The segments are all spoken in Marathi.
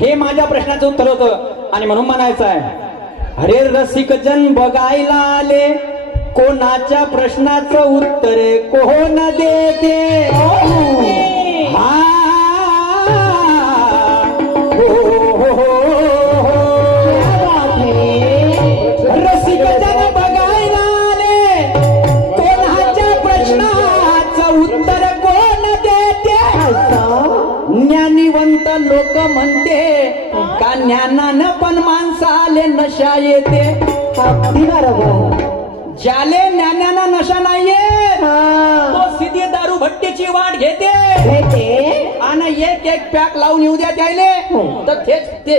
हे माझ्या प्रश्नाचं उत्तर होतं आणि म्हणून म्हणायचं आहे, अरे रसिक जन बघायला आले, कोणाच्या प्रश्नाचं उत्तर कोण देते? हा रसिक जन बघायला आले, कोणाच्या प्रश्नाचं उत्तर कोण देते? ज्ञानीवंत लोक म्हणते का ज्ञानानं पण माणसाले नशा येते. अगदी बरोबर. ज्याले ज्ञानानं नशा नाहीये तो सिधी दारू भट्टीची वाट घेते आणि एक एक पॅक लावून येऊ द्या त्याले तर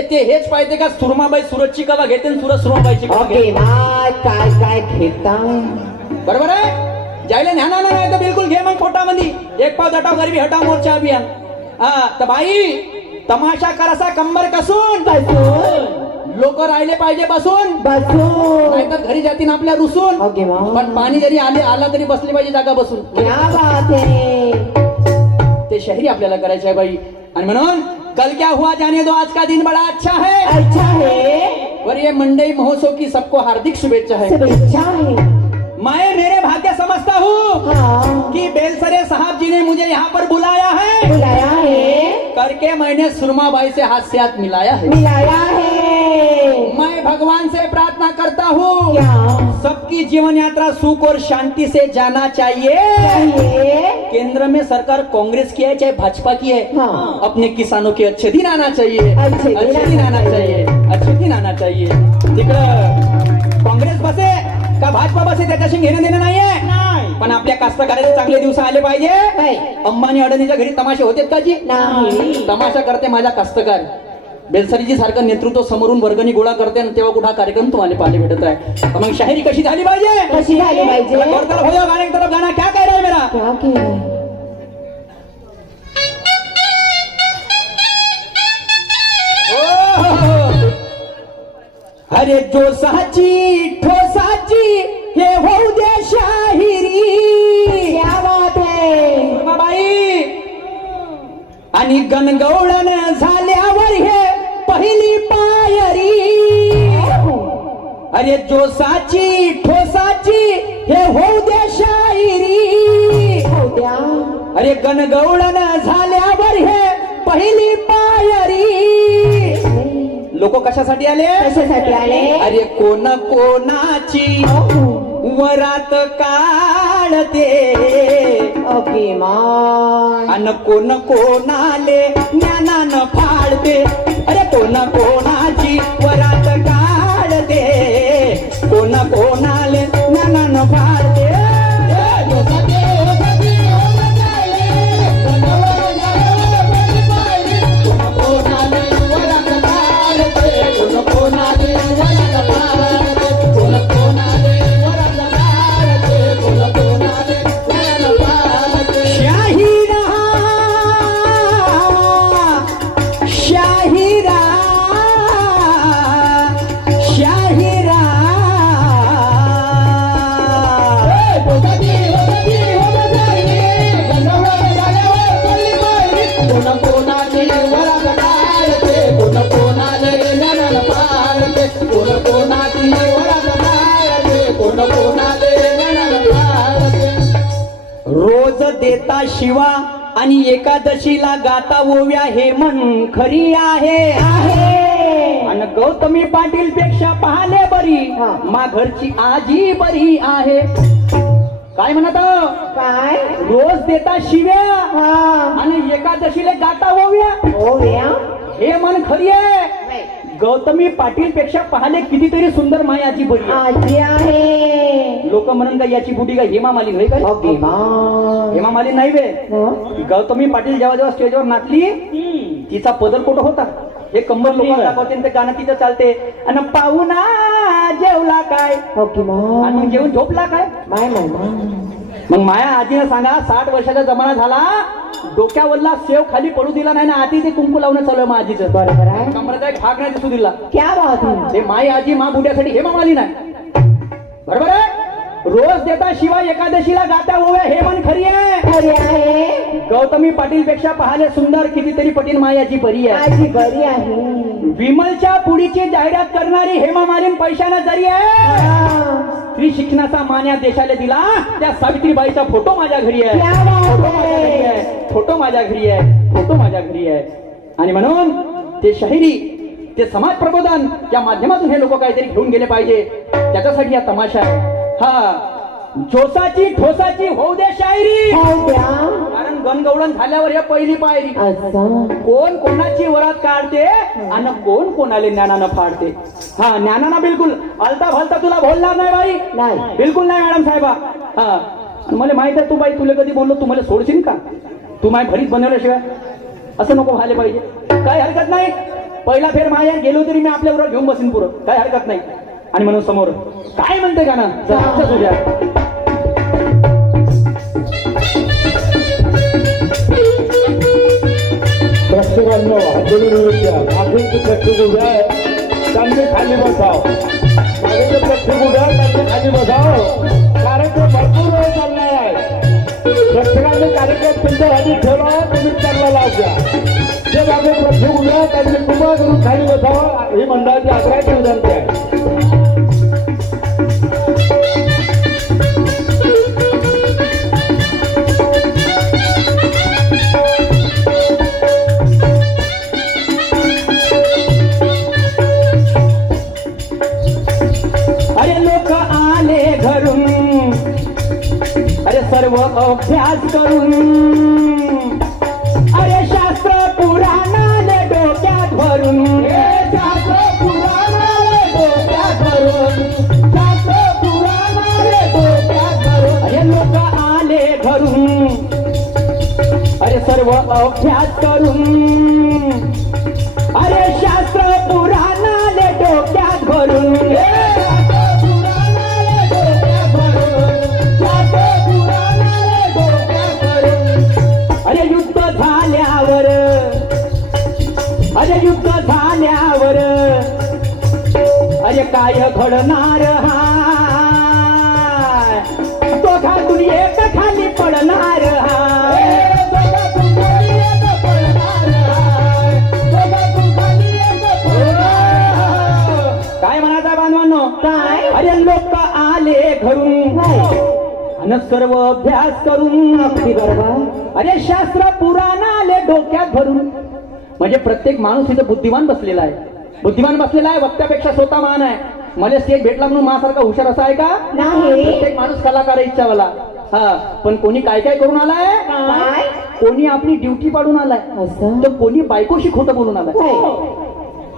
ते हेच पाहिजे का सुरमाबाई सुरतची कवा घेते आणि सुरत सुरमाबाईची कवा घेते. काय काय घेता बरोबर आहे. ज्याले ज्ञानानं नाही तर बिलकुल घे मग पोटामध्ये. एक पाव दटाव गरीबी हटाव मोर्चा अभियान. हा तर बाई तमाशा करासा कंबर कसून लोक राहिले पाहिजे बसून नाहीतर घरी जातील आपल्या रुसून. पण पाणी जरी आला तरी बसले पाहिजे जागा बसून. क्या बात है. ते शहरी आपल्याला करायचे आहे बाई. आणि म्हणून कल क्या हुआ जाने दो, आज का दिन बड़ा अच्छा है. अच्छा है. और ये मंडई महोत्सव की सबको हार्दिक शुभेच्छा है. शुभेच्छा है. मैं मेरे भाग्य समझता हूँ कि बेलसरे साहब जी ने मुझे यहाँ पर बुलाया है करके मैंने सुरमाबाई से हाथ से हाथ मिलाया है. मैं भगवान से प्रार्थना करता हूँ सबकी जीवन यात्रा सुख और शांति से जाना चाहिए. केंद्र में सरकार कांग्रेस की है चाहे भाजपा की है, अपने किसानों के अच्छे दिन आना चाहिए. अच्छे दिन आना चाहिए. अच्छे दिन आना चाहिए. तिकडं काँग्रेस बसे का भाजपा बसे त्याच्याशी घेणं देणं नाहीये. पण आपल्या कास्तकाराचे चांगले दिवस आले पाहिजे. अंबानी अडाणीच्या घरी तमाशे होते का जी? तमाशा करते माझा कास्तकार. बेलसरीजी सारखं नेतृत्व समोरून वर्गणी गोळा करते आणि तेव्हा कुठा कार्यक्रम तुम्हाला पाहायला भेटत आहे. मग शाहिरी कशी झाली पाहिजे? कशी झाली पाहिजे? और तरफ हो जाओ गाने की तरफ गाना क्या कह रहा है मेरा? क्या कह रहा है? अरे जो साची ठोसाची हे होऊ दे शाहिरी. क्या बात है. बाई आणि गणगौळण झाल्यावर हे पहिली पायरी. अरे जो साची ठोसाची हे होऊ दे शाहिरी. अरे गणगौळण झाल्यावर हे पहिली पायरी. लोक कशासाठी आले? कशासाठी आले? अरे कोण कोणाची वरात काढते अभिमान. अन कोण कोणाले ज्ञानानं फाडते. अरे कोण कोणाची वरात काढते, कोण कोणाले ज्ञानानं फाडते. रोज देता शिवा आणि एकादशीला गाता ओव्या हे म्हण खरी आहे. आणि गौतमी पाटील पेक्षा पाहले बरी मा घरची आजी बरी आहे. काय म्हणत? काय? रोज देता शिव्या आणि एकादशीला गाता ओव्या हे म्हण खरी आहे. गौतमी पाटील पेक्षा पाहले कितीतरी सुंदर माय आजी बरी आजी आहे. लोक म्हणून का याची बुटी का हेमा मालिनी होय काय? हेमा मालिनी नाही बे. गौतमी पाटील जेव्हा जेव्हा स्टेजवर नाचली तिचा पदर कुठं होता हे कंबर लोक दाखवते. ते गाणं तिचं चालते. आणि पाहुणा जेवला काय आणि मग जेवून झोपला काय? मग माया आजीने सांगा 60 वर्षाचा जमाना झाला, डोक्यावरला सेव खाली पडू दिला नाही ना आधी ते कुंकू लावणं चालू आहे मा आजीचं. बरोबर आहे. कमराचा एक भाग नाही दिसू दिला. क्या बात है. ते माई आजी मा बुड्यासाठी हेमा मालिनी नाही. बरोबर आहे. रोज देता शिवाय एकादशीला गाता ओव्या हे म्हण खरी आहे. गौतमी पाटील पेक्षा पाहाले सुंदर कितीतरी पटील मायाची परी आहे. माझी बरी आहे. विमलच्या पुडीची जाहिरात करणारी हेमा मालिनी पैशाना जरी आहे. हा. स्त्री शिक्षणाचा मान या देशाला दिला त्या सावित्रीबाईचा फोटो माझ्या घरी आहे. क्या बात फोटो माझ्या घरी आहे. आहे. फोटो माझ्या घरी आहे. फोटो माझ्या घरी आहे. आणि म्हणून ते शाहिरी ते समाज प्रबोधन या माध्यमातून हे लोक काहीतरी घेऊन गेले पाहिजे. त्याच्यासाठी हा तमाशा आहे. हा जोसाची ठोसाची होऊ दे शायरी. हो द्या. कारण गणगवळण झाल्यावर हे पहिली पायरी. असं. कोण कोणाची वरात काढते आणि कोण कोणाले ज्ञानानं फाडते. हा ज्ञानानं बिलकुल आलता फालता तुला बोलणार नाही बाई. नाही. बिलकुल नाही मॅडम साहेबा. हा आणि मला माहित आहे तू बाई तुला कधी बोललो तू मला सोडशील का. तू माय भरीत बनवल्याशिवाय असं नको व्हायला पाहिजे. काय हरकत नाही. पहिला फेर माया गेलो तरी मी आपल्याबरोबर घेऊन बसीन पुरं. काय हरकत नाही. आणि म्हणून समोर काय म्हणते का ना तुझ्या प्रेक्षकांनो हातोडी नृत्य मागील प्रेक्षक उभ्या आहे त्यांनी खाली बसाव. मागील प्रेक्षक उभ्या त्यांनी खाली बसाव. कार्यक्रम भरपूर वेळ चालणार आहे. प्रेक्षकांनी कार्यक्रम तुमच्यासाठी ठेवला तुम्ही चालला लावल्या. जे मागे प्रेक्षक उभ्या त्यांनी कृपा करून खाली बसावं ही मंडळाची आग्रहाची विनंती आहे. सर्व अभ्यास करून अरे शास्त्र पुराणाले डोक्यात भरून. शास्त्र पुराणाले डोक्यात भरून. शास्त्र पुराणाले डोक्यात भरून. अरे लोक आले घरून अरे सर्व अभ्यास करून अरे शास्त्र पुराणाले डोक्यात भरून. अरे युद्ध झाल्यावर अरे काय घडणार हाय. दोघातून एक खाली पडणार हाय. काय म्हणायचं बांधवांनो. काय. अरे लोक आले घरून आणि सर्व अभ्यास करून. अगदी बरोबर. अरे शास्त्र पुराण आले डोक्यात भरून. म्हणजे प्रत्येक माणूस इथं बुद्धिमान बसलेला आहे. बुद्धिमान बसलेला आहे. वक्त्यापेक्षा स्वतः मान आहे. मला स्टेज भेटला म्हणून माझ्यासारखा हुशार असा आहे का नाही. प्रत्येक माणूस कलाकार आहे इच्छावाला. हा पण कोणी काय काय करून आलाय. काय. कोणी आपली ड्युटी पाडून आलाय. असं. तर कोणी बायकोशी खोटं बोलून आलाय.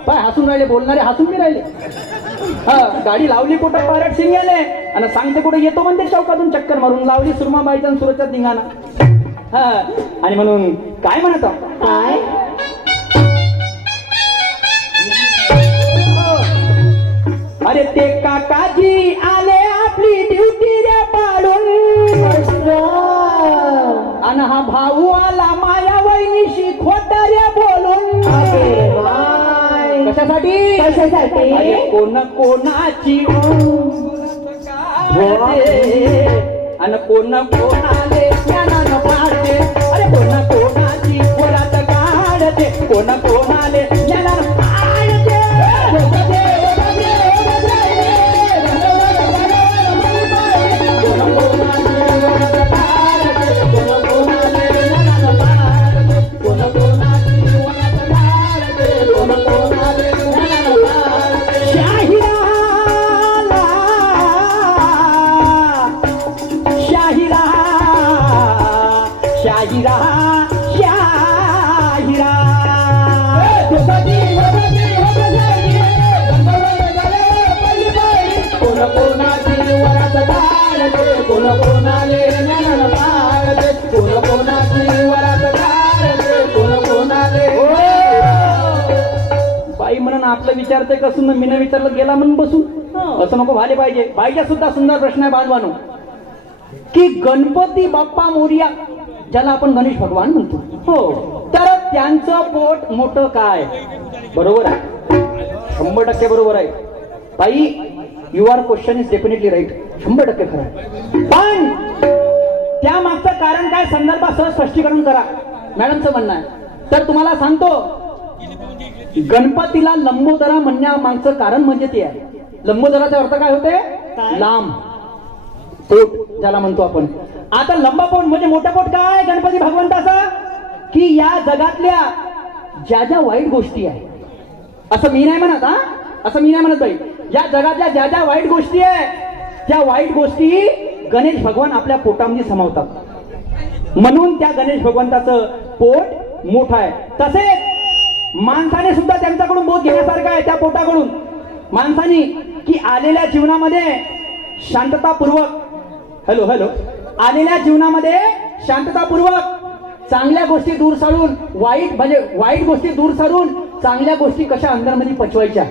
पाय हसून राहिले बोलणारे हसून मी राहिले. हा गाडी लावली कुठं पारट सिंगाने आणि सांगते कुठं येतो म्हणते चौकातून चक्कर मारून. लावली सुरमाबाईचा आणि सुरतच्या धिंगाणा. हा आणि म्हणून काय म्हणत काय. अरे ते काकाजी आले आपली ड्युटी रे पाडून. आणि हा भाऊ आला माया वहिनीशी खोटं रे बोलून. कशासाठी. कशासाठी. अरे कोण कोणाची आणि कोण कोणाले ज्ञानानं पाडते. अरे कोण कोणाची वरात काढते. कोण कोणाले ज्ञानानं पाडते. शाहिरा शाहिरा कोण कोणाची वरात काढते. कोण कोणाले ज्ञानानं पाडते. कोण कोणाची वरात काढते. कोण कोणाले. बाई म्हणून आपलं विचारते कसून मी न विचारलं गेला म्हणून बसून असं नको व्हायला पाहिजे. बाईचा सुद्धा सुंदर प्रश्न आहे बांधवानो की गणपती बाप्पा मोरया ज्याला आपण गणेश भगवान म्हणतो. हो तर त्यांचं पोट मोठं काय. बरोबर आहे. 100% बरोबर आहे. ताई your question is definitely right. 100% खरं आहे. पण त्या मागचं कारण काय संदर्भासह स्पष्टीकरण करा. मॅडमचं म्हणणं आहे. तर तुम्हाला सांगतो, गणपतीला लंबोदरा म्हणण्यामागचं कारण म्हणजे ते आहे. लंबोदराचा अर्थ काय होते? लांब पोट ज्याला म्हणतो आपण. आता लंबा पोट म्हणजे मोठा पोट काय गणपती भगवंताचा, की या जगातल्या ज्या ज्या वाईट गोष्टी आहे, असं मी नाही म्हणत, हा असं मी नाही म्हणत बाई, या जगातल्या ज्या ज्या वाईट गोष्टी आहे त्या वाईट गोष्टी गणेश भगवान आपल्या पोटामध्ये समावतात. म्हणून त्या गणेश भगवंताचं पोट मोठं आहे. तसेच माणसाने सुद्धा त्यांच्याकडून बोध घेण्यासारखं आहे. त्या पोटाकडून माणसाने की आलेल्या जीवनामध्ये शांततापूर्वक हॅलो आलेल्या जीवनामध्ये शांततापूर्वक चांगल्या गोष्टी दूर सारून वाईट गोष्टी दूर सारून चांगल्या गोष्टी कशा अंदरमध्ये पचवायच्या,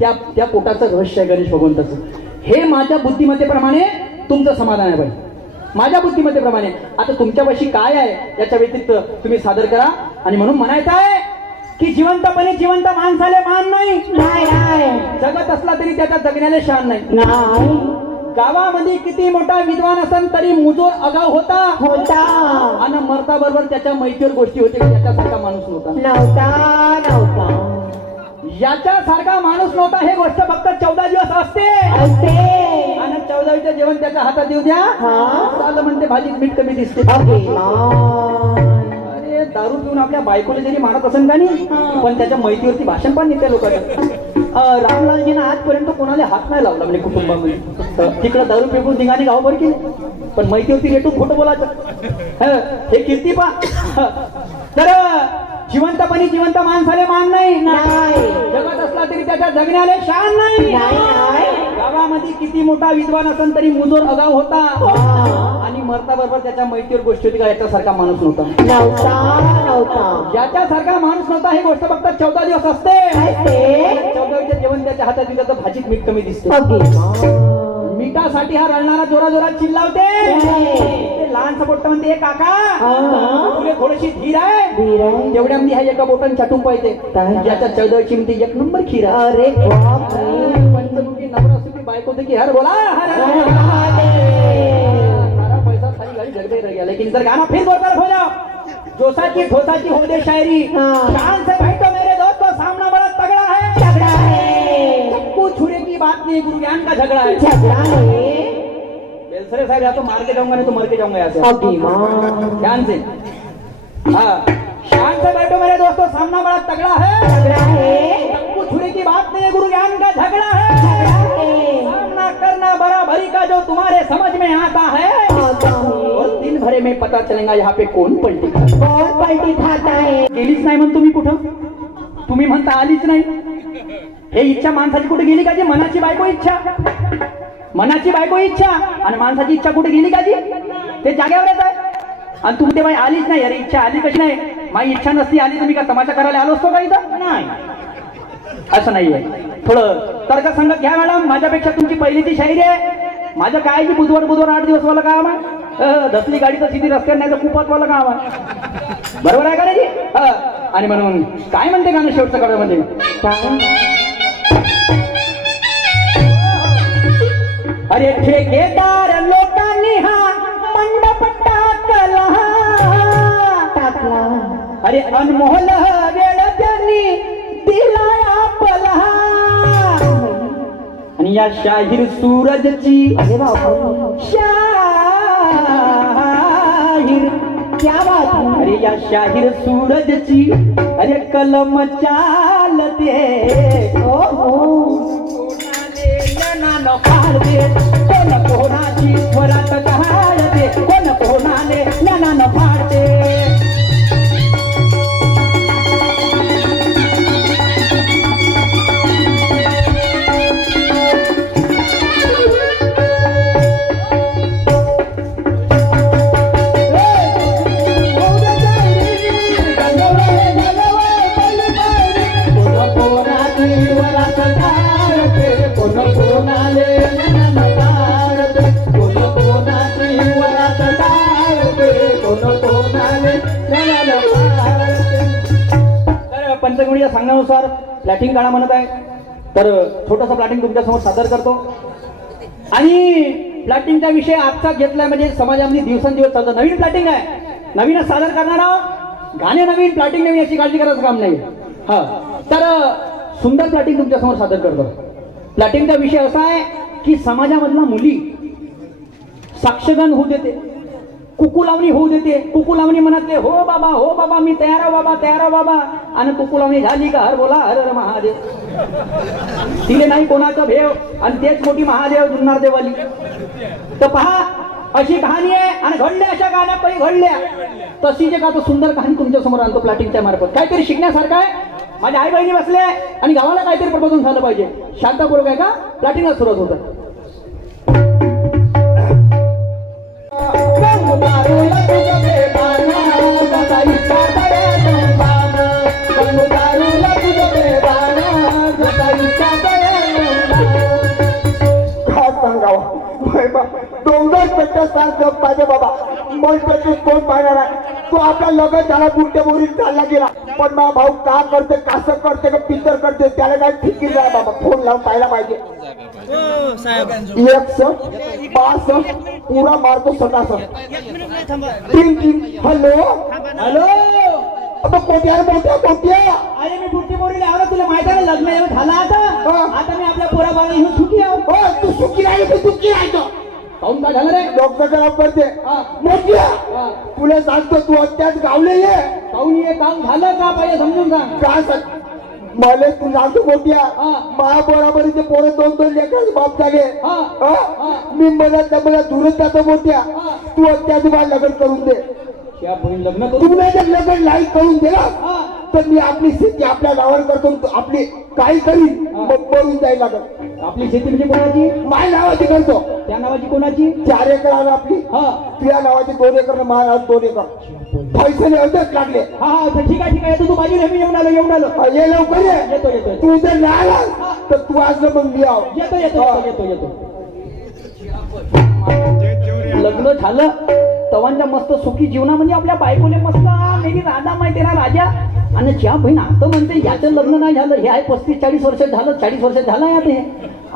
त्या पोटाचं रहस्य आहे गणेश भगवंताचं. हे माझ्या बुद्धिमत्तेप्रमाणे तुमचं समाधान आहे बाई, माझ्या बुद्धिमत्तेप्रमाणे. आता तुमच्यापाशी काय आहे याच्या व्यतिरिक्त तुम्ही सादर करा. आणि म्हणून म्हणायचं आहे की जिवंतपणे जिवंत माणसाले मान नाही, जगत असला तरी त्याच्या जगण्याला शान नाही. गावामध्ये किती मोठा विद्वान असेल तरी मुजोर अगाव होता आणि मरता बरोबर त्याच्या मैत्रीवर गोष्टी होते. याच्यासारखा माणूस नव्हता. याच्यासारखा माणूस नव्हता. हे गोष्ट फक्त 14 दिवस असते आणि 14वीचं जेवण त्याच्या हातात येऊ द्या चाललं म्हणते भाजीत मीठ कमी दिसते. अरे दारू पिऊन आपल्या बायकोला जरी मारत असेल का नाही, पण त्याच्या मैत्रीवरती भाषण पण येते लोकांना. रामलालजीनं आजपर्यंत कोणाला हात नाही लावला म्हणजे कुटुंबामध्ये. तिकडं दारू पिऊन धिंगाणे गावभर केले, पण मैत्रीवरती रेटून खोटं बोलायचं. हे कीर्ती पा. तर जिवंतपणे जिवंत माणसाले मान नाही, जगत असला तरी त्याच्या जगण्याला शान नाही. गावामध्ये किती मोठा विद्वान असेल तरी मुजोर अगाव होता आणि मरता बरोबर त्याच्या मैत्रीवर गोष्टी होती का याच्यासारखा माणूस नव्हता. याच्यासारखा माणूस नव्हता. ही गोष्ट फक्त 14 दिवस असते. 14वीचं जेवण त्याच्या हातात येतं तर भाजीत मीठ कमी दिसते. मिठासाठी हा रडणारा जोरात चिल्लावते. लहान बोट म्हणते काका तुला थोडीशी धीर आहे, तेवढ्या मध्ये ह्या एका बोटाने चाटून पाहिजे. ज्याच्या 14वीची मध्ये 1 नंबर खीर. अरे पंचमुखी नवरा सुखी बायको की हर बोला पैसा सारी गाड़ी झड़ गई रह गया. लेकिन इधर गाना फिर बोल कर हो जाओ. जोसाची ठोसाची हो दे शायरी. शान से बैठो मेरे दोस्त, तो सामना बड़ा तगड़ा है. चक्कू छुरे की बात नहीं, गुरु ज्ञान का झगड़ा है. बेलसरे साहब या तो मार के जाऊंगा नहीं तो मर के जाऊंगा यहाँ से. ध्यान से. हाँ, शान से बैठो मेरे दोस्तों, सामना बड़ा तगड़ा है. चक्कू छुरे की बात नहीं है, गुरु ज्ञान का झगड़ा है. सामना करना बराबरी का जो तुम्हारे समझ में आता है, और दिन भरे में पता चलेगा यहाँ पे कौन पलटी खाता है. गेलीच नाही म्हणतो मी कुठं, तुम्ही म्हणता आलीच नाही. हे इच्छा माणसाची कुठे गेली का जी? मनाची बायको इच्छा, मनाची बायको इच्छा आणि माणसाची इच्छा कुठे गेली का जी? ते जाग्यावरच आहे. आणि तुम्ही ते बाई आलीच नाही. अरे इच्छा आली कशी नाही? माझी इच्छा नसती आली तर मी का तमाशा करायला आलो असतो का इथं? नाही, असं नाहीये. थोडं तर्कसंगत घ्या मॅडम. माझ्यापेक्षा तुमची पहिलीची शायरी आहे. माझं काय की बुधवार 8 दिवस वाला काम आहे. धसली गाडी तर सिधी रस्त्यावर नाही तर खूपच वाला काम आहे. बरोबर आहे का नाही? आणि म्हणून काय म्हणते गाणं शेवटचं कळमध्ये अरे ठेकेदार लोकांनी हा मंडप टाकला. अरे अनमोल वेळ त्यांनी दिला आपला. आणि या शाहीर सूरजची शाहीर क्या बात. अरे या शाहीर सूरजची अरे कलम चालते. कोण कोणाची वरात कहायते, कोण कोणाने ज्ञानानं फाडते. पंचगुणीच्या सांगण्यानुसार प्लॅटिंग काढा म्हणत आहे. तर छोटंसं प्लॅटिंग तुमच्या समोर सादर करतो. आणि प्लॅटिंगचा विषय आजचाच घेतलाय, म्हणजे समाजामध्ये दिवसेंदिवस चालतं. नवीन प्लॅटिंग आहे, नवीनच सादर करणार आहोत. गाणे नवीन, प्लॅटिंग नवीन, याची काळजी करायचं काम नाही. हा, तर सुंदर प्लॅटिंग तुमच्या समोर सादर करतो. प्लॅटिंगचा विषय असा आहे की समाजामधला मुली साक्षगण होऊ देते, कुकू लावणी होऊ देते. कुकू लावणी म्हणतले हो बाबा मी तयार आहो बाबा, तयार आहो बाबा. आणि कुकू लावणी झाली का हर बोला हर हर महादेव. तिले नाही कोणाचं भेव, आणि तेच मोठी महादेव जुन्नार देवाली. तर पहा, अशी कहाणी आहे, आणि घडल्या अशा गाण्या पही घडल्या. तशी जे का तो सुंदर कहाणी तुमच्या समोर आणतो प्लॅटिंगच्या मार्फत. काहीतरी शिकण्यासारखं आहे. माझ्या आई बहिणी बसले आणि गावाला काहीतरी प्रबोधन झालं पाहिजे. शांतपूर्वक आहे का, प्लॅटिंगला सुरुवात होतं. डोंगर पेट्या पाहिजे बाबा. मन पेटीत कोण पाहणार आहे. तो आपला लग्न झाला, बुट्टे बोरी चालला गेला, पण मा भाऊ का करते, कसं करते का पितर करते, त्याला काय फिकीर नाही बाबा. फोन लावून पाहायला पाहिजे. 162 पुरा मारतो 67 3 हॅलो हॅलो, आता कोट्या अरे मी बुट्टी बोरीला आलो. तुला माहिती आहे लग्न येऊन झालं आता मी आपल्या पोरा बाळा घेऊन सुखी आहो. तू सुखी राहिली, तू दुःखी राहायचं. काऊन काय झालं रे? डॉक्टर खराब करते मोठ्या. तुला सांगतो, तू अत्याच गावले ये. काऊन ये, काम झालं का पाहिजे समजून सांग. काय मला तू सांगतो मोठ्या, मा बरोबरीचे पोरं 2-2 लेकराचे बाप झाले. मी मला दूरच जातो मोठ्या. तू अत्याच मला लग्न करून दे. लग्न तू नाही जर लग्न लाईक करून दिला तर मी आपली शेती आपल्या नावावर करतो. आपली काही करीन, मग पळून जाईल लागत. आपली शेती म्हणजे कोणाची? माझ्या नावाची करतो. त्या नावाची कोणाची? 4 एकर आहे आपली. तुझ्या नावाची 2 एकर, माझ्या नावाची 2 एकर. पैसे एवढेच लागले. हा ठीक आहे येतो. तू बाजूला मी येऊन आलो. ये लवकर ये. येतो. तू जर नाही आला तर तू आज मग मी आव. येतो. लग्न झालं तवांच्या मस्त सुखी जीवना, म्हणजे आपल्या बायकोले मस्त मेरी राधा माहिती ना राजा. आणि ज्या बहीण आता म्हणते याचं लग्न नाही झालं, हे आहे 35-40 वर्षात झालं, 40 वर्षात झालं आता हे.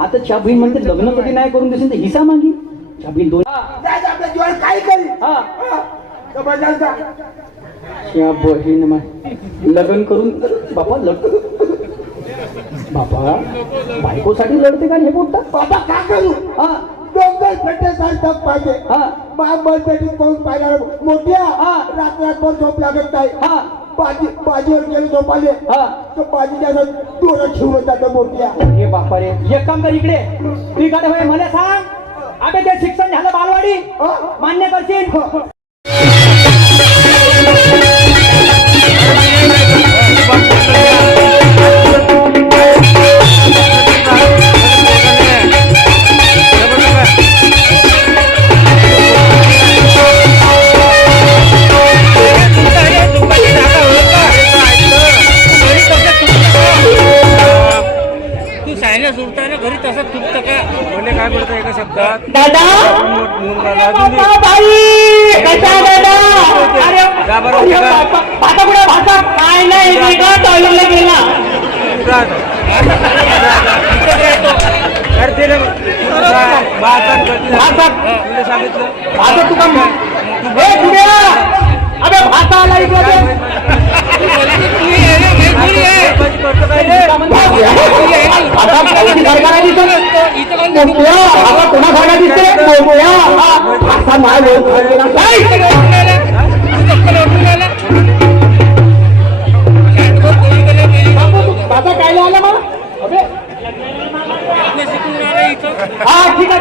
आता त्या बहीण म्हणते लग्न कधी नाही करून देशील तर हिसा मागी. त्या बहीण 2 आपल्या जीवन काय करी. त्या बहीण लग्न करून बापा बापा बायकोसाठी लढते का हे बोलतात. बाबा का करू. डोंगर पेट्यासारखं पाहिजे. मन पेटीत पाहून पाहिला मोठ्या. रात्रभर झोप लागत नाही. बाजीवर गेले झोपाले तर बाजीच्या दोन ठेवलं जातं मोठ्या. हे बापा रे, एक काम कर इकडे. तू इकडे मला सांग, आता ते शिक्षण झालं बालवाडी मान्य करशील? घरी तसं तुटतं का म्हणजे काय बोलतो एका शब्दात. दादा काय नाही टॉयलेटला गेला. सांगितलं भाता आला आता काय आला मला. ठीक आहे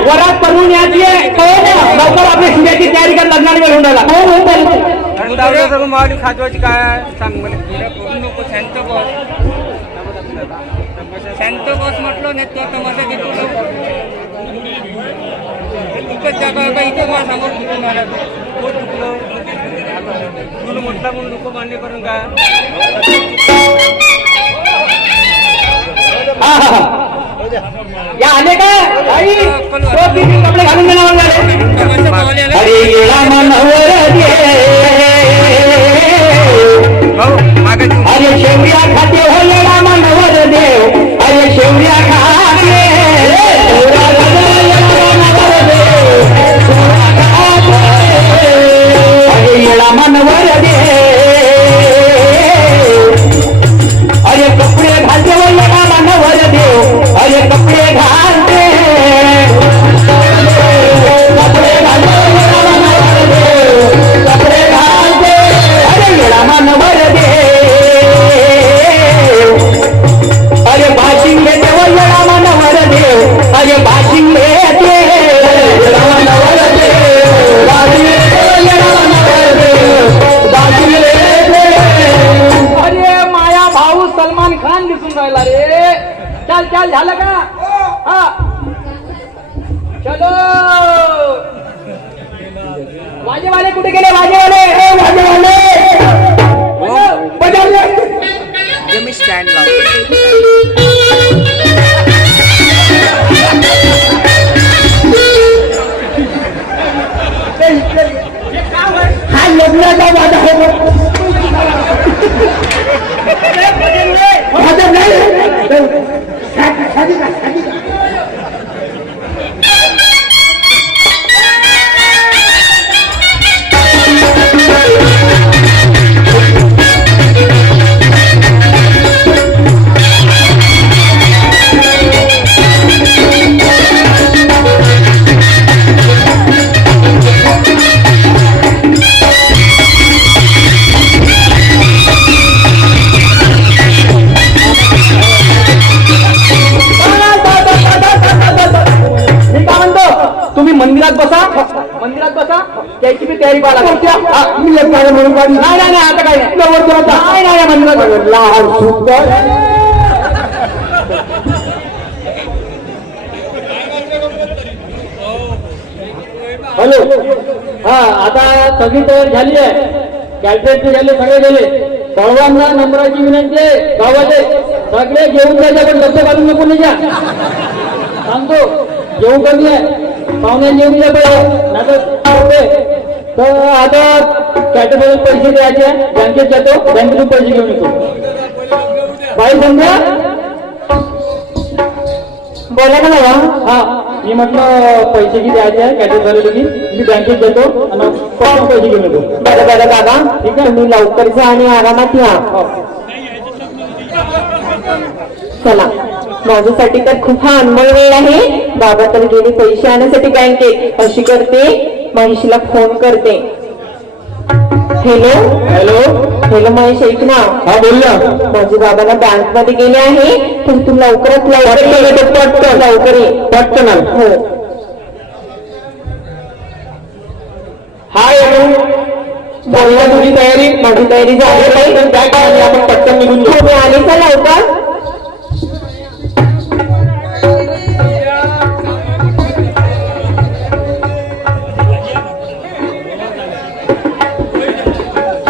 वरात करून यायची लवकर आपल्या शिव्याची तयारी कर. लग्नाला घेऊन मावली खाजवायची काय सांग मला. नको शांत बस म्हटलं नाही तो तमाशा घेतो. इथंच जागा का इथं मला समोर चुकून आला तो चुकलं तुला म्हटलं म्हणून नको मान्य करून काय. या आले काय कपडे घालून देणार. अरे शेवया खाते वाजेवाले कुठे गेले? वाजेवाले, ए वाजेवाले, बजावले. मी स्टँड लावतो. हा लग्नाचा वाद आहे. वाजत नाही. तुम्ही मंदिरात बसा, मंदिरात बसा. त्याची बी तयारी पाहा लागेल. मी एक गाडी म्हणून काढली. नाही नाही नाही, आता काही नाही. नाही नाही मंदिरात लहान सुंदर. हॅलो. हा, आता सगळी तयारी झाली आहे. कॅल्क्युलेटर झाले, सगळे गेले. सर्वांना नंबराची विनंती आहे. गावाचे सगळे जेवून जायचे, पण लक्ष घालून नको नाही जा. सांगतो जेवण कमी आहे. पाहुण्या जेवून द्या पाहिजे. तर आता कॅटेगरी पैसे द्यायचे. बँकेत जातो, बँकेतून पैसे घेऊन येतो. बाई समजा बोला का ना. हा, मी म्हटलं पैसे किती द्यायचे आहे कॅटेगरी की मी बँकेत जातो आणि पैसे घेऊन येतो. बरं बरं दादा, ठीक आहे. तुम्ही लवकर जा आणि आरामात या. चला, माझ्यासाठी तर खूप हा अनमोल वेळ आहे. बाबा तर गेली पैसे आणण्यासाठी बँकेत. अशी करते, महेशला फोन करते. Hello hello. हॅलो महेश, ऐक ना. हा बोल ना. माझे बाबाला बँक मध्ये गेले आहे, तर तू लवकरात लवकर ये. पटकन आण. हो. हाय बोलला. तुझी तयारी? माझी तयारी झाली नाही. तर काय काय आपण पटकन निघून जाऊ. तुम्ही आले का लवकर?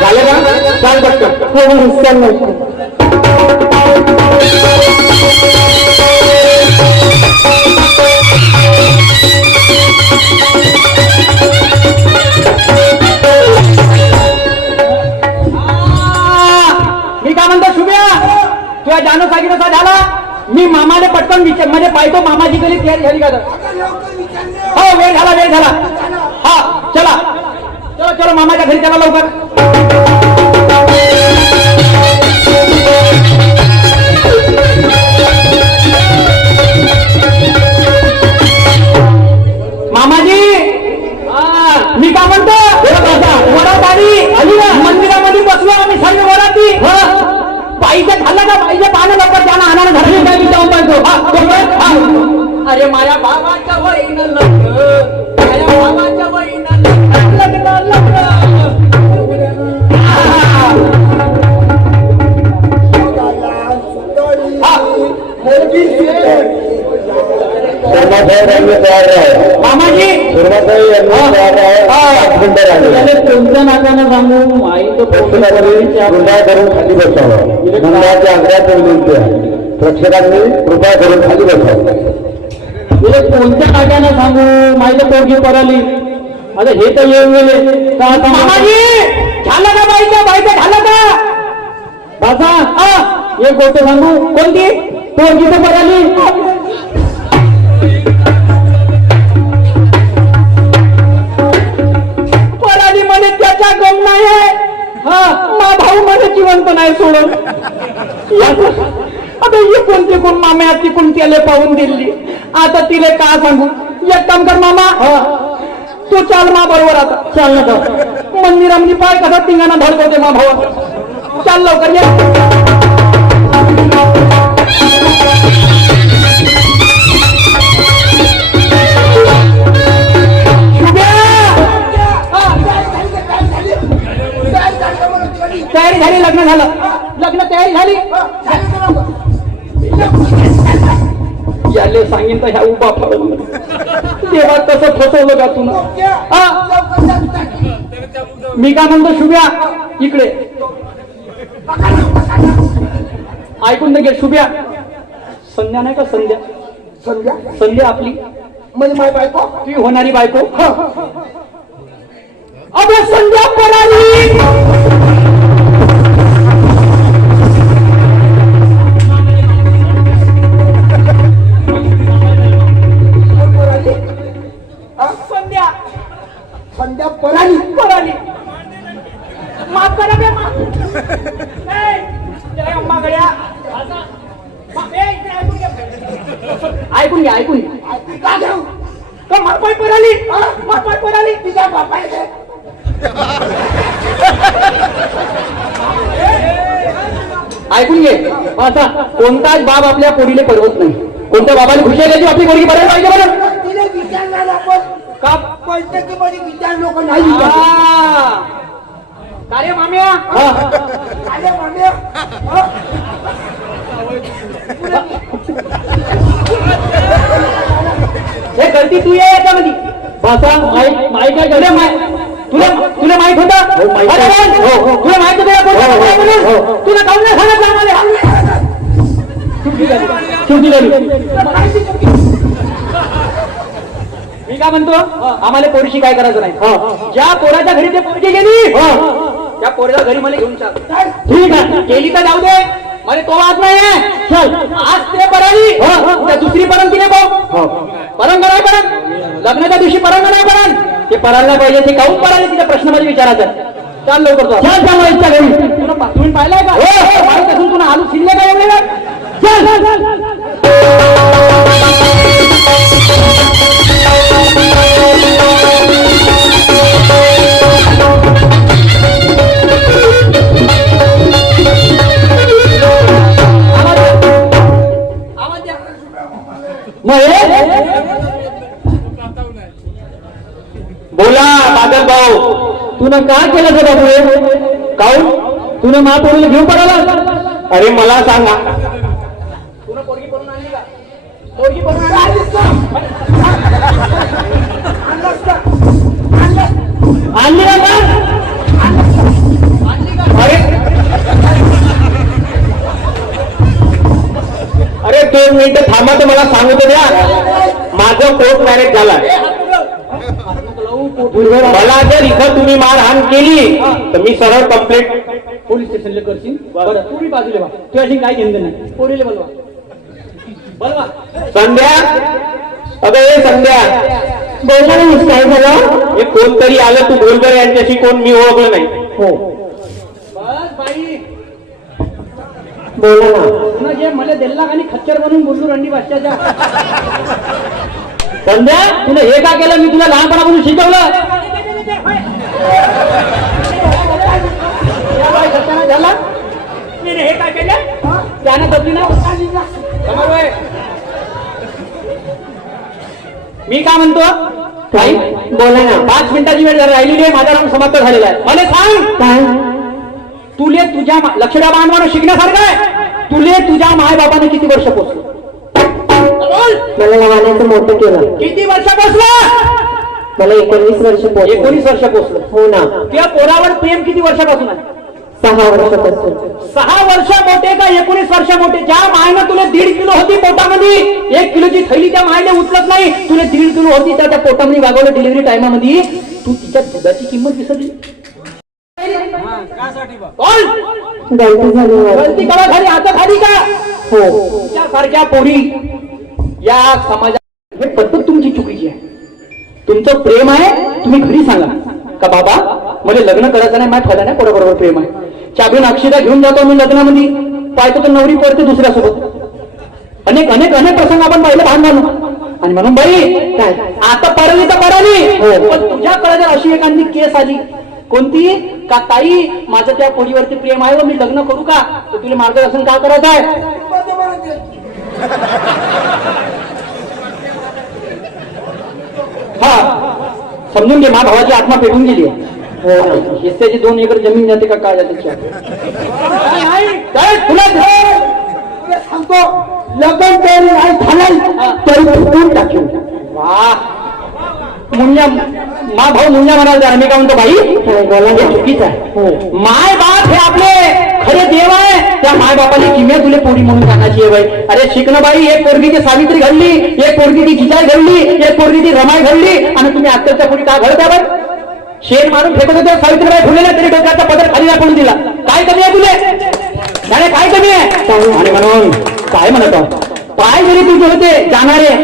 झालं का? चाल पटकन. हो, चल लवकर. मी काय म्हणतो शुभ्या, तुझ्या जाणं सांगितलं झाला. मी मामाने पटकन विचार म्हणजे पाहतो मामाची तरी तयारी झाली का. हो, वेळ झाला, वेळ झाला. हा चला, चलो चलो मामाच्या घरी चला लवकर. मामाजी, मी काय म्हणतो वरात आली ना. मंदिरामध्ये बसलो आम्ही सर्व वराती. पाहिजे झालं का? पाहिजे पाहणं लवकर जाणं आणायला झालं काय? मी जाऊन पाहतो. अरे माझ्या भावाच्या वहीनं लग्न, माझ्या भावाच्या वहीनं लग्न लग्न. मामाजी कोणत्या नात्यानं सांगू? आई तो कृपा करून खाली बसावं. गुंडाच्या आग्रहात विनंती आहे. प्रेक्षकांनी कृपा करून खाली बसावं. कोणत्या नात्यानं सांगू? माझी पोरगी पराली. आता हे तर येऊन गेले. मामाजी झालं का? बाईचं झालं का? बाबा एक गोष्ट सांगू. कोणती? पोरगी तर पराली. पराली मध्ये त्याचा गम नाही आहे. हा, मा भाऊ मध्ये जिवंत नाही सोडून. आता ही कोणती कोण माम्या तिकून त्याला पाहून दिली. आता तिला का सांगू? एक काम कर मामा, तू चाल मा बरोबर. आता चाल ना मंदिरामध्ये पाय कसा तिंगाना धडकवते मा भाऊ. चाल लवकर ये. तयारी झाली, लग्न झालं. लग्न तयारी झाली. याले सांगेन तर ह्या उभा पडून तेव्हा कसं फसवलं का तुला मी काय म्हणतो शुभ्या इकडे ऐकून घे शुभ्या संध्या नाही का संध्या संध्या संध्या आपली म्हणजे माझी बायको ती होणारी बायको अबे संध्या पराली संध्या संध्या पराली पराली माफ करा बे माफ अम्मा गड्या ऐकून घ्या ऐकून घ्या का घेऊ का मापाय पराली मापाय पराली तिच्या बापाय ऐकून घे आता कोणताच बाप आपल्या पोरीले परवत नाही कोणत्या बाबाला खुशी आहे आपली पोरगी बरं पाहिजे बरं तिने विचारणार आपण का पैसे की मध्ये विचार लोक नाही विचारत. कार्य माम्या आले म्हणजे हे गलती तू आहे याच्यामध्ये भाषा माई काय झालं तुला तुला माहित होतं तुला माहित होतं तुला काऊन नाही सांगितलं आम्हाला चुकी झाली मी काय म्हणतो आम्हाला पोरीशी काय करायचं नाही ज्या पोराच्या घरी ते पोरगी गेली त्या पोरीच्या घरी मला घेऊन चाल ठीक आहे गेली तर जाऊ दे मला तो वाद नाही आहे चल आज ते पराली त्या दुसरी परंग तिने पाहू परंग नाही परंग लग्नाच्या दिवशी परंग नाही परंग ते परायला पाहिजे ते काऊन पराले तिचा प्रश्न मध्ये विचारायचा चाल लवकर तो चल चाल इच्छा घरी तुम्ही पाहिलाय का माहित असून तुला आलू शिल्ले काय एवढे चल बोला बादल भाऊ तुनं काय केलं का बाबू काऊन तुनं महापोरीला घेऊन पडाला अरे मला सांगा तुला पोरगी पडून आणली का पोरगी पडून आणली का अरे अरे 2 मिनिटं थांबा तर मला सांगू तर द्या माझं कोर्ट मॅरेज झाला मला जर इथं तुम्ही मारहाण केली तर मी सरळ कंप्लेंट पोलीस स्टेशनला करशील बरं तुम्ही बाजूला बा तू अशी काय घेणं नाही पोरीले बोलवा बोलवा संध्या अगं हे संध्या बोलला नाही काय झालं हे कोणतरी आलं तू बोल बरं यांच्याशी कोण मी ओळखलं नाही हो बस बाई बोला ना पुन्हा जे मला दिला आणि खच्चर बनवून बोललो रणडी बादशाच्या संध्या तुला हे का केलं मी तुला लहानपणापासून शिकवलं झाला मी हे काय केलं त्यानं बदली ना मी काय म्हणतो काही बोला ना 5 मिनिटाची वेळ राहिलेली आहे माझा नाम समाप्त झालेला आहे मला सांग तुले तुझ्या लक्षड्या बांधवानं शिकण्यासारखं आहे तुले तुझ्या माय बाबाने किती वर्ष पोचलं मला लहानाचं मोठं केलं किती वर्ष पोचलं मला 19 वर्ष 19 वर्ष पोचलं हो ना त्या पोरावर प्रेम किती वर्षापासून आहे 6 वर्षापासून 6 वर्ष मोठे का 19 वर्ष मोठे ज्या मायनं तुला 1.5 किलो होती पोटामध्ये 1 किलोची थैली त्या मायने उचलत नाही तुला 1.5 किलो होती त्या पोटामध्ये वागवलं डिलिव्हरी टायमामध्ये तू तिच्या दुधाची किंमत विसरली गलती करा खाली आता खाली का हो तुमच्यासारख्या पोरी या समाजात हे पद्धत तुमची चुकीची आहे तुमचं प्रेम आहे तुम्ही घरी सांगा का बाबा मला लग्न करायचं नाही माझ्या फळा नाही बरोबर प्रेम आहे चाबीन अक्षदा घेऊन जातो मी लग्नामध्ये पाहतो तर नवरी पडते दुसऱ्यासोबत अनेक अनेक अनेक प्रसंग आपण पाहिले भान मानू आणि म्हणून बाई काय आता पराली तर पराली पण तुझ्याकडे जर अशी एखादी केस आली कोणती का ताई माझं त्या पोरीवरती प्रेम आहे व मी लग्न करू का तर तुला मार्गदर्शन काय करायचं आहे हा समजून घे माझ्या भावाची आत्मा पेटून गेली हिस्स्याची 2 एकर जमीन जाते का काय जाते काय तुला सांगतो लग्न तरी नाही झालं तरी फुटून टाकू वा मुन्या मा भाऊ मुन्या म्हणाल जरा मी काय म्हणतो बाई हे चुकीचं आहे. माय बाप हे आपले खरे देव आहे. त्या माय बापाने किम्या तुले पोरी म्हणून जाण्याची आहे बाई. अरे शिकणं बाई, एक पोरगी ती सावित्री घडली, एक पोरगी ती जिजाई घडली, एक पोरगी ती रमाई घडली, आणि तुम्ही आत्ताच्या पोरी काय घडत्या बाई? शेण मारून फेकत होते सावित्रीबाई फुलेला, तरी डोक्याचा पदर खाली पडून दिला. काय कमी आहे तुले? अरे काय कमी आहे? आणि म्हणून काय म्हणत पाय जरी तुझे होते जाणारे,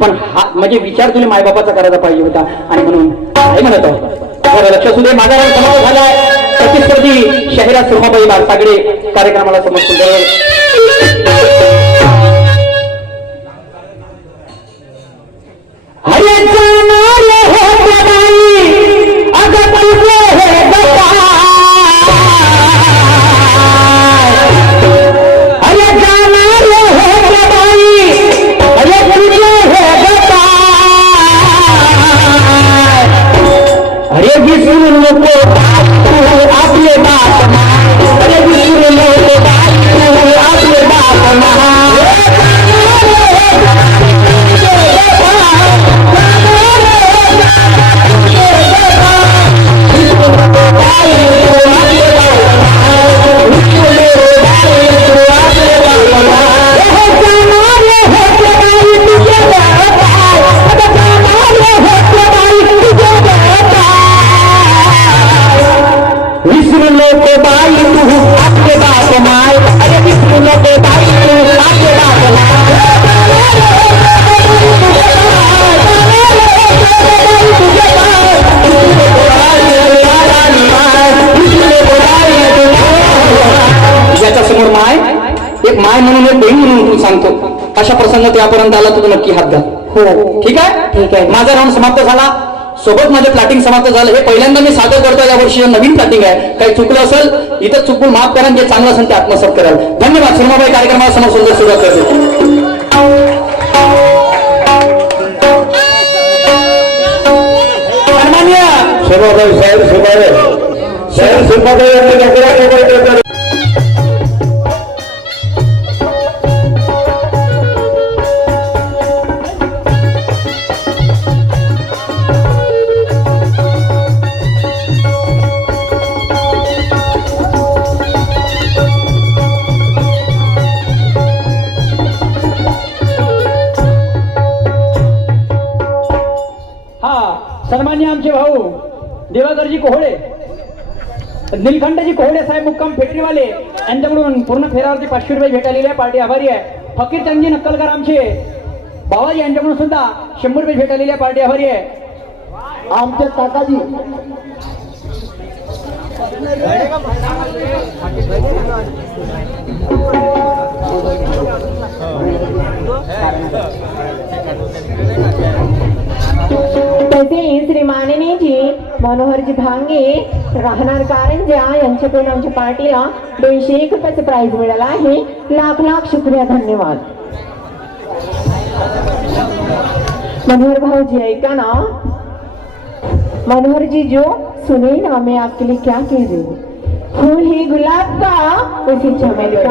पण हा म्हणजे विचार तुला मायबापाचा करायला पाहिजे होता. आणि म्हणून काय म्हणत जरा लक्ष असू दे. माझा रंग समारोह झालाय. प्रतिस्पर्धी शहरात सुरमाबाई बारसागडे कार्यक्रमाला समजून द्यावे. अरे जाणारे हो प्रभाई, अगं तुझे हे गपाय. अरे जाणारे हो प्रभाई, अरे तुझे हे गपाय. अरे विसरू नको तू आपले बाप माय. अरे विसरू नको तू आपले बाप माय. विसरू नको बाई तू आपले बाप माय. अरे विसरू नको बाई तू आपले बाप माय. याच्या समोर माय, एक माय म्हणून एक बहीण म्हणून तू सांगतो. अशा प्रसंगात यापर्यंत आला तर नक्की हात द्या. हो ठीक आहे. ठीक आहे. माझा राऊंड समाप्त झाला. सोबत माझे प्लॅटिंग समाप्त झालं. हे पहिल्यांदा मी सादर करतो. या वर्षी नवीन प्लॅटिंग आहे. काही चुकलं असेल इथं चुकून माफ करा. जे चांगलं असेल ते आत्मसात कराल. धन्यवाद. सुरमाबाई कार्यक्रमाला समोर सुंदर सुरुवात करते. सन्माननीय सुरमाबाई साहेब सुरमाबाई यांनी सन्मान्य आमचे भाऊ देवागरजी कोहळे, नीलकंठजी कोहळे साहेब मुक्काम फेटरीवाले यांच्याकडून पूर्ण फेरावरती 500 रुपये भेटालेली आहे. पार्टी आभारी आहे. फकीरचंदजी नक्कलकर आमचे बाबाजी यांच्याकडून सुद्धा 100 रुपये भेटालेली आहे. पार्टी आभारी आहे. आमचे काकाजी तसे श्री माननीयजी मनोहरजी भांगे राहणार कारंजा यांच्याकडून आमच्या पार्टीला 201 रुपयाचं प्राइज मिळालं आहे. लाख लाख शुक्रिया. धन्यवाद. मनोहर भाऊजी ऐका ना. मनोहर जी जो सुने ना मैं आपके लिए क्या कह रही हूँ. फूल ही गुलाब का उसी चमेली का